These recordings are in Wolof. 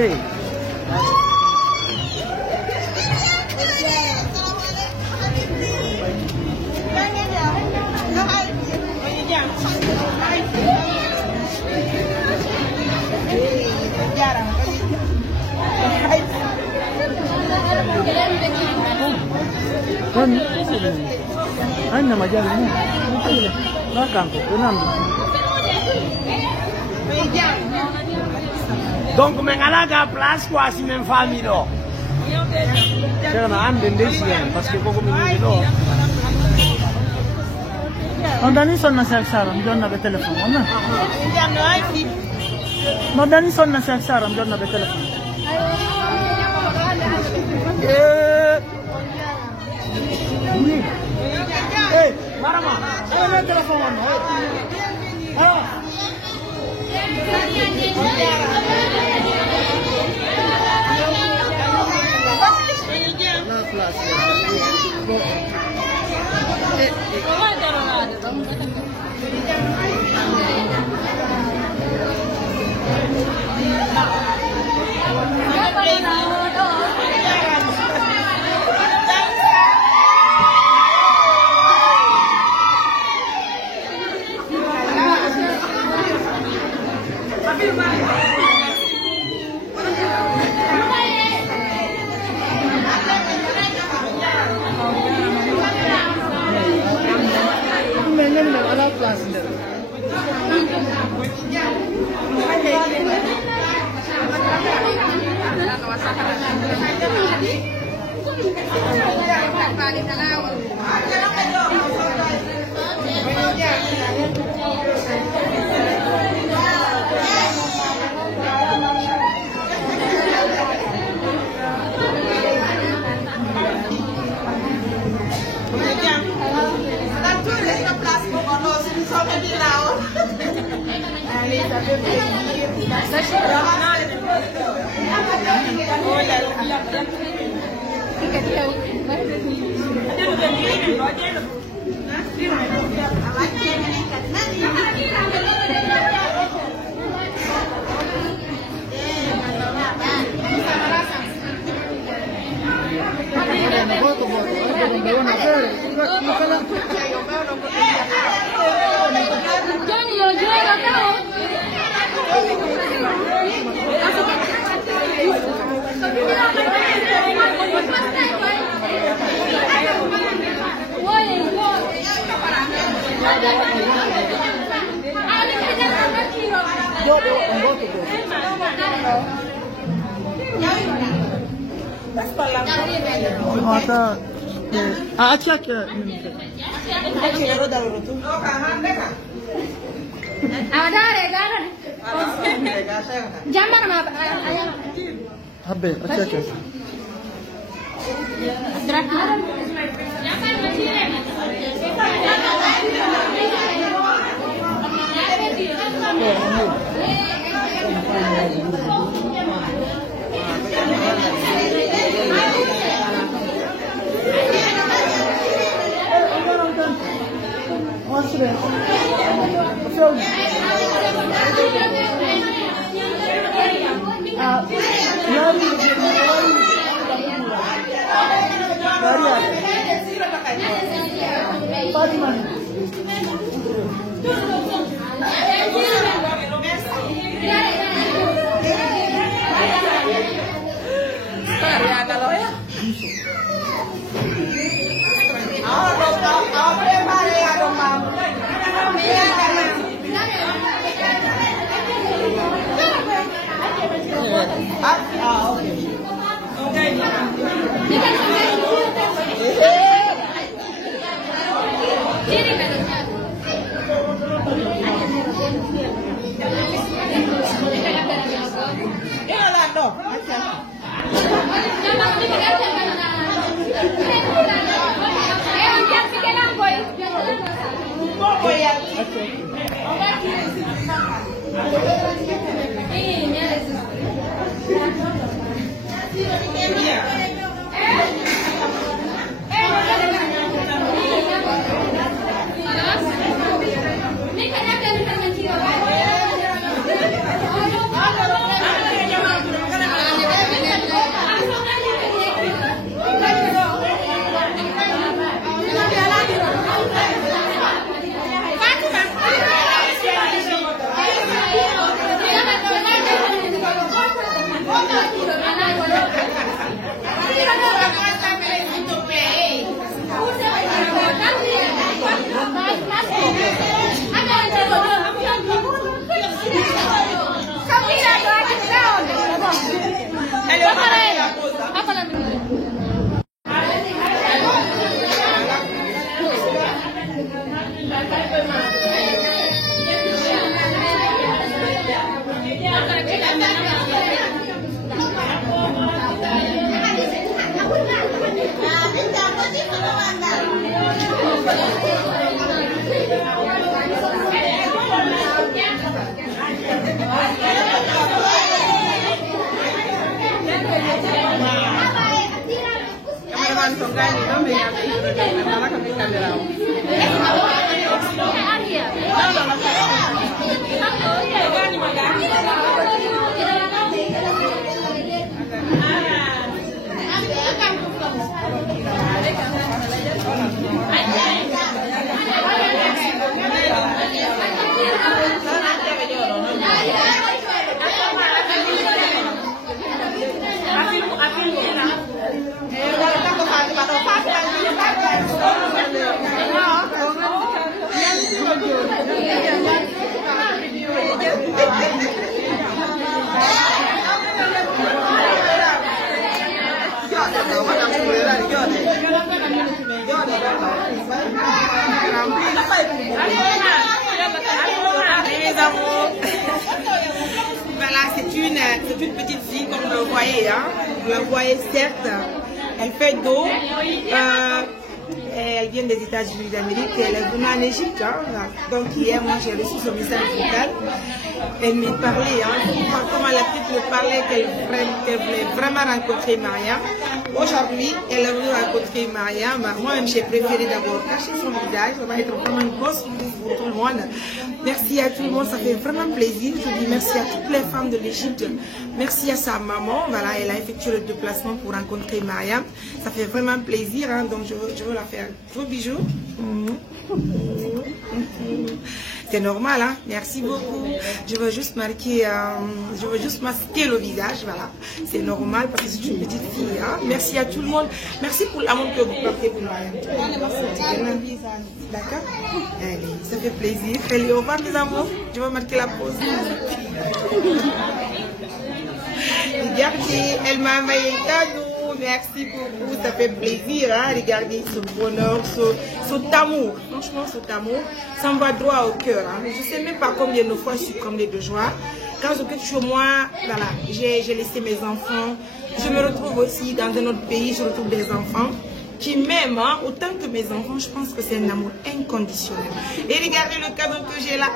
Hey. Anna majali mu. Nakanko, enambi. Donc, mengalaga place quoi si même famille là. Saya na ande ndesian parce que koko mingi do. Ondani sonna saram jonna be telephone onna. No dani sonna saram jonna be telephone. Hey, marama. Ayo telepon onna. Ayo. Voilà, c'est une petite fille comme vous le voyez, hein. Vous la voyez certes, elle fait d'eau. Elle vient des États-Unis d'Amérique, elle est venue en Égypte. Hein. Donc hier, moi j'ai reçu son message vocal. Elle me parlait, hein, comment la petite me parlait qu'elle voulait vraiment rencontrer Mariam. Aujourd'hui, elle est venue rencontrer Mariam. Moi-même, j'ai préféré d'abord cacher son visage. Ça va être vraiment une grosse pour tout le monde. Merci à tout le monde, ça fait vraiment plaisir. Je dis merci à toutes les femmes de l'Égypte. Merci à sa maman. Voilà, elle a effectué le déplacement pour rencontrer Mariam. Ça fait vraiment plaisir. Hein, donc je veux la faire un gros bisou. C'est normal, hein? Merci beaucoup. Je veux juste marquer, je veux juste masquer le visage, voilà. C'est normal parce que c'est une petite fille, hein? Merci à tout le monde. Merci pour l'amour que vous portez pour Mariam. D'accord? Allez, ça fait plaisir. Allez, au revoir mes amours. Je vais marquer la pause. Regardez, elle m'a envoyé un cadeau. Merci beaucoup, ça fait plaisir. Hein? Regardez ce bonheur, cet amour. Franchement, cet amour, ça me va droit au cœur. Hein? Je ne sais même pas combien de fois je suis comme de joie. Quand je quitte chez moi, voilà, j'ai laissé mes enfants. Je me retrouve aussi dans un autre pays, je retrouve des enfants qui m'aiment, hein, autant que mes enfants. Je pense que c'est un amour inconditionnel. Et regardez le cadeau que j'ai là.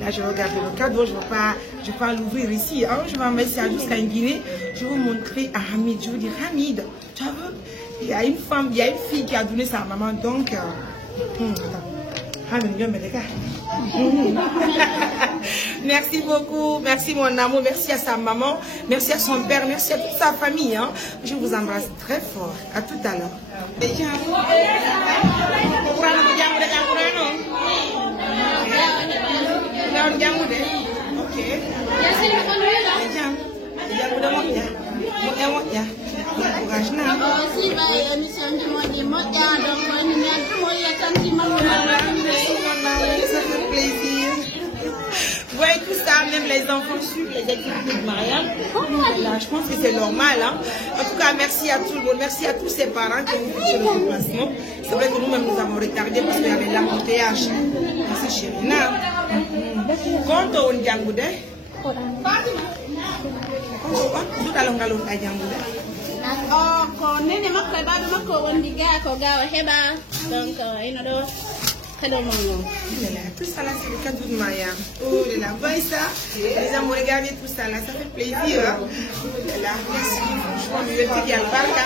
Là, je regarde le cadeau, je ne vais pas l'ouvrir ici. Hein. Je vais en mettre ça jusqu'à une Guinée. Je vais vous montrer à Hamid. Je vous dis, Hamid, tu as vu, il y a une femme, il y a une fille qui a donné ça à maman. Donc, Hamid, viens me regarder. Merci beaucoup, merci mon amour, merci à sa maman, merci à son père, merci à toute sa famille. Hein. Je vous embrasse très fort. À tout à l'heure. Ça fait plaisir. Vous voyez tout ça, même les enfants suivent les activités de Mariam. Là, je pense que c'est normal. Hein? En tout cas, merci à tout le monde. Merci à tous ces parents qui ont fait le déplacement. C'est vrai que nous-mêmes, nous avons retardé parce qu'il y avait l'embouteillage. Merci chérie. Quand on dit tout à l'heure, oh, ko nene makko e baaba makko wondi gaa ko gawa heɓa donc ino ɗo heɗo mongo. Tout ça là c'est le cadeau de Mariam. Oh là là, voyez ça, les amours, regardez tout ça là, ça fait plaisir. Hein? Oh là là, merci. Franchement, le petit qui a le barca.